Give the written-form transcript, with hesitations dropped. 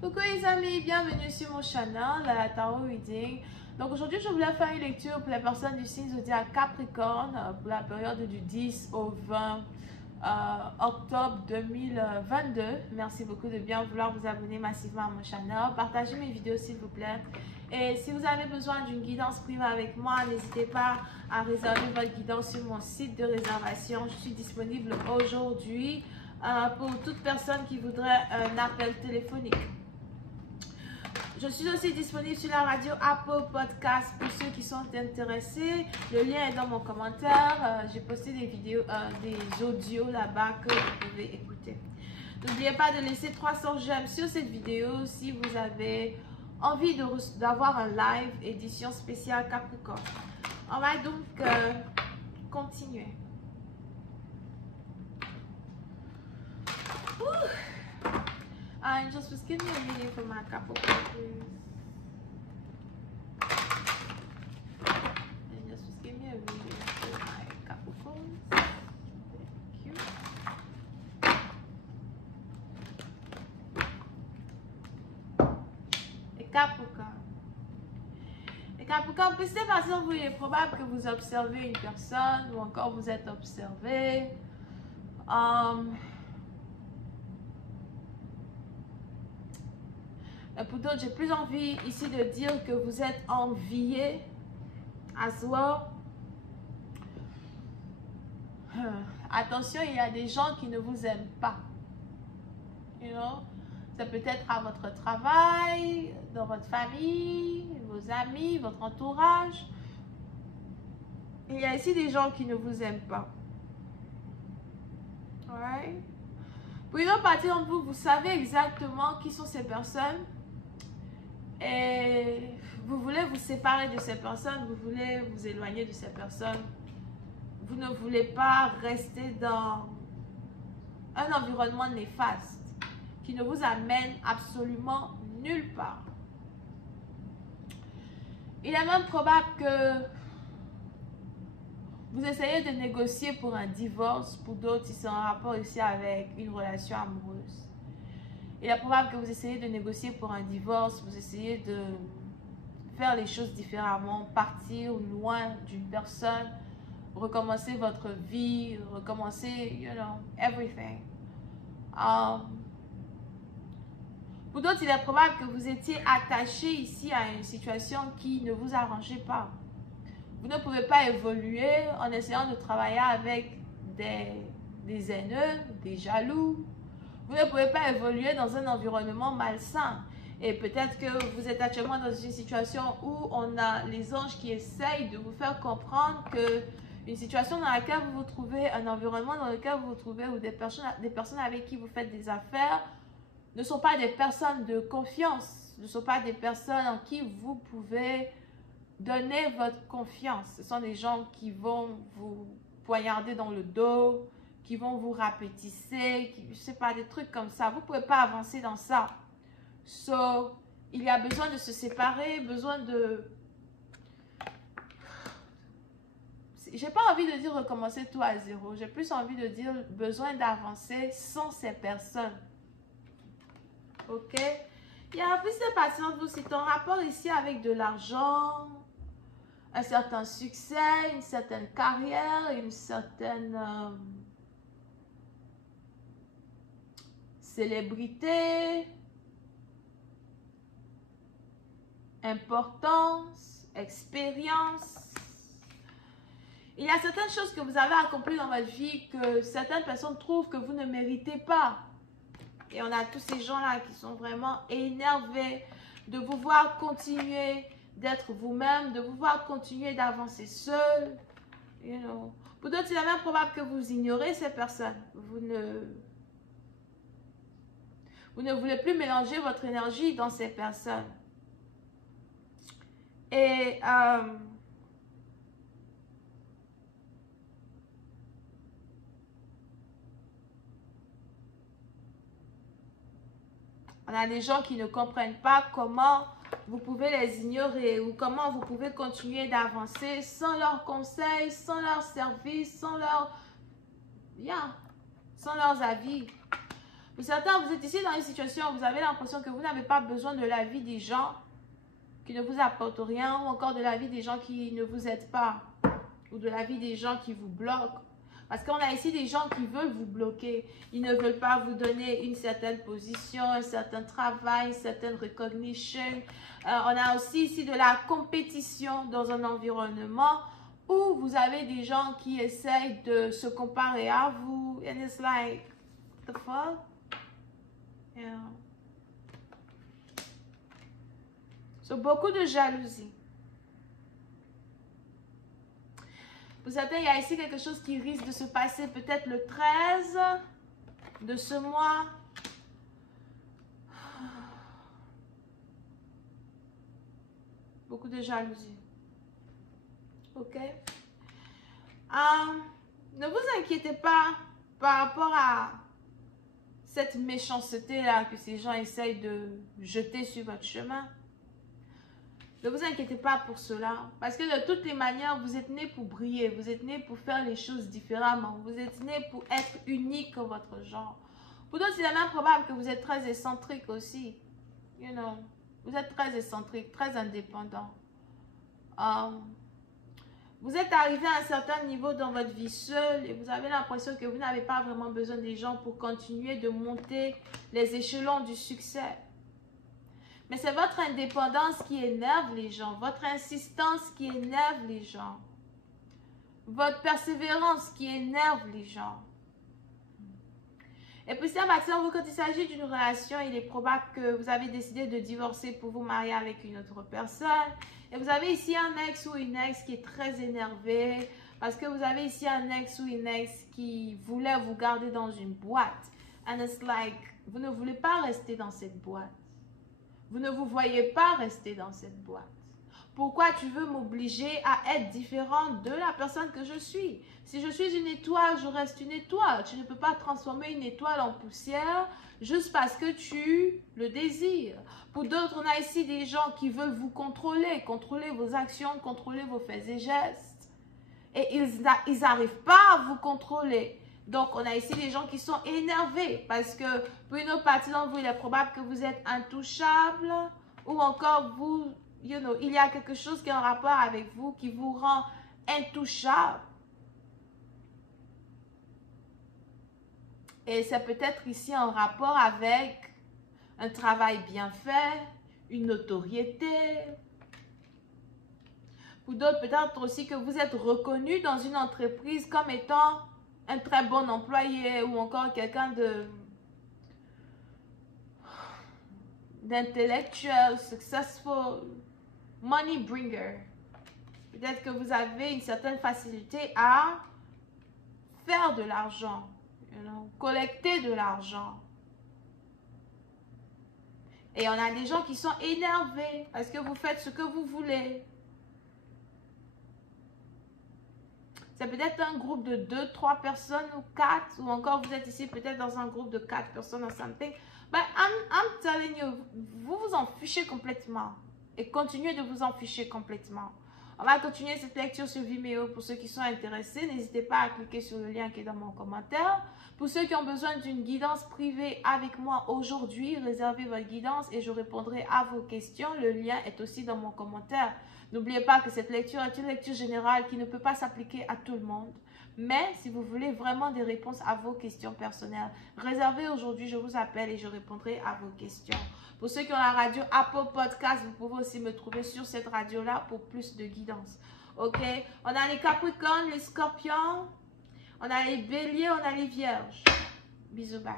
Coucou les amis, bienvenue sur mon channel, la Tarot Reading. Donc aujourd'hui, je voulais faire une lecture pour les personnes du signe zodiaque Capricorne pour la période du 10 au 20 octobre 2022. Merci beaucoup de bien vouloir vous abonner massivement à mon channel. Partagez mes vidéos s'il vous plaît. Et si vous avez besoin d'une guidance privée avec moi, n'hésitez pas à réserver votre guidance sur mon site de réservation. Je suis disponible aujourd'hui pour toute personne qui voudrait un appel téléphonique. Je suis aussi disponible sur la radio Apple Podcast pour ceux qui sont intéressés. Le lien est dans mon commentaire. J'ai posté des vidéos, des audios là-bas que vous pouvez écouter. N'oubliez pas de laisser 300 j'aime sur cette vidéo si vous avez envie d'avoir un live édition spéciale Capricorne. On va donc continuer. Angels, just give me a reading for my Capricorn, please. Angels, just give me a reading for my Capricorn. Thank you. Et Capricorne. Et Capricorne, pour cette personne, il est probable que vous observez une personne ou encore vous êtes observé. Pour d'autres, j'ai plus envie ici de dire que vous êtes envié as well. Attention, il y a des gens qui ne vous aiment pas. You know? Ça peut être à votre travail, dans votre famille, vos amis, votre entourage. Il y a ici des gens qui ne vous aiment pas. Alright? Pour une autre partie d'entre vous, vous savez exactement qui sont ces personnes. Et vous voulez vous séparer de ces personnes, vous voulez vous éloigner de ces personnes. Vous ne voulez pas rester dans un environnement néfaste qui ne vous amène absolument nulle part. Il est même probable que vous essayez de négocier pour un divorce. Pour d'autres, ils sont en rapport ici avec une relation amoureuse. Il est probable que vous essayez de négocier pour un divorce, vous essayez de faire les choses différemment, partir loin d'une personne, recommencer votre vie, recommencer, you know, everything. Pour d'autres, il est probable que vous étiez attaché ici à une situation qui ne vous arrangeait pas. Vous ne pouvez pas évoluer en essayant de travailler avec des haineux, des jaloux. Vous ne pouvez pas évoluer dans un environnement malsain. Et peut-être que vous êtes actuellement dans une situation où on a les anges qui essayent de vous faire comprendre que une situation dans laquelle vous vous trouvez, un environnement dans lequel vous vous trouvez ou des personnes avec qui vous faites des affaires ne sont pas des personnes de confiance, ne sont pas des personnes en qui vous pouvez donner votre confiance. Ce sont des gens qui vont vous poignarder dans le dos, qui vont vous rapetisser, je ne sais pas, des trucs comme ça. Vous ne pouvez pas avancer dans ça. So, il y a besoin de se séparer, besoin de... J'ai pas envie de dire recommencer tout à zéro. J'ai plus envie de dire besoin d'avancer sans ces personnes. Ok? Il y a plus de patience. Vous, c'est un rapport ici avec de l'argent, un certain succès, une certaine carrière, une certaine... célébrité, importance, expérience. Il y a certaines choses que vous avez accomplies dans votre vie que certaines personnes trouvent que vous ne méritez pas. Et on a tous ces gens-là qui sont vraiment énervés de vous voir continuer d'être vous-même, de vous voir continuer d'avancer seul. You know. Pour d'autres, il est même probable que vous ignorez ces personnes. Vous ne voulez plus mélanger votre énergie dans ces personnes. Et on a des gens qui ne comprennent pas comment vous pouvez les ignorer ou comment vous pouvez continuer d'avancer sans leurs conseils, sans leurs services, sans leurs avis. Pour certains, vous êtes ici dans une situation où vous avez l'impression que vous n'avez pas besoin de l'avis des gens qui ne vous apportent rien, ou encore de l'avis des gens qui ne vous aident pas, ou de l'avis des gens qui vous bloquent. Parce qu'on a ici des gens qui veulent vous bloquer. Ils ne veulent pas vous donner une certaine position, un certain travail, une certaine recognition. On a aussi ici de la compétition dans un environnement où vous avez des gens qui essayent de se comparer à vous. And it's like, what the fuck? Yeah. So, beaucoup de jalousie. Pour certains, il y a ici quelque chose qui risque de se passer peut-être le 13 de ce mois. Beaucoup de jalousie. Ok? Ne vous inquiétez pas par rapport à cette méchanceté-là que ces gens essayent de jeter sur votre chemin. Ne vous inquiétez pas pour cela, parce que de toutes les manières, vous êtes né pour briller, vous êtes né pour faire les choses différemment, vous êtes né pour être unique en votre genre. Pour d'autres, il est même probable que vous êtes très excentrique aussi. You know, vous êtes très excentrique, très indépendant. Vous êtes arrivé à un certain niveau dans votre vie seul et vous avez l'impression que vous n'avez pas vraiment besoin des gens pour continuer de monter les échelons du succès. Mais c'est votre indépendance qui énerve les gens, votre insistance qui énerve les gens, votre persévérance qui énerve les gens. Et puis ça, maintenant, quand il s'agit d'une relation, il est probable que vous avez décidé de divorcer pour vous marier avec une autre personne. Et vous avez ici un ex ou une ex qui est très énervé parce que vous avez ici un ex ou une ex qui voulait vous garder dans une boîte. And it's like, vous ne voulez pas rester dans cette boîte. Vous ne vous voyez pas rester dans cette boîte. Pourquoi tu veux m'obliger à être différente de la personne que je suis? Si je suis une étoile, je reste une étoile. Tu ne peux pas transformer une étoile en poussière juste parce que tu le désires. Pour d'autres, on a ici des gens qui veulent vous contrôler, contrôler vos actions, contrôler vos faits et gestes. Et ils n'arrivent pas à vous contrôler. Donc, on a ici des gens qui sont énervés parce que pour une autre partie d'entre vous, il est probable que vous êtes intouchable ou encore vous, you know, il y a quelque chose qui est en rapport avec vous qui vous rend intouchable. Et c'est peut-être ici en rapport avec un travail bien fait, une notoriété. Pour d'autres, peut-être aussi que vous êtes reconnu dans une entreprise comme étant un très bon employé ou encore quelqu'un d'intellectuel, successful, money bringer. Peut-être que vous avez une certaine facilité à faire de l'argent, you know, collecter de l'argent. Et on a des gens qui sont énervés parce que vous faites ce que vous voulez. C'est peut-être un groupe de 2, 3 personnes ou 4, ou encore vous êtes ici peut-être dans un groupe de 4 personnes or something. But I'm telling you, vous vous en fichez complètement. Et continuez de vous en ficher complètement. On va continuer cette lecture sur Vimeo. Pour ceux qui sont intéressés, n'hésitez pas à cliquer sur le lien qui est dans mon commentaire. Pour ceux qui ont besoin d'une guidance privée avec moi aujourd'hui, réservez votre guidance et je répondrai à vos questions. Le lien est aussi dans mon commentaire. N'oubliez pas que cette lecture est une lecture générale qui ne peut pas s'appliquer à tout le monde. Mais si vous voulez vraiment des réponses à vos questions personnelles, réservez aujourd'hui, je vous appelle et je répondrai à vos questions. Pour ceux qui ont la radio Apple Podcast, vous pouvez aussi me trouver sur cette radio-là pour plus de guidance. Ok? On a les Capricornes, les Scorpions, on a les Béliers, on a les Vierges. Bisous, bye.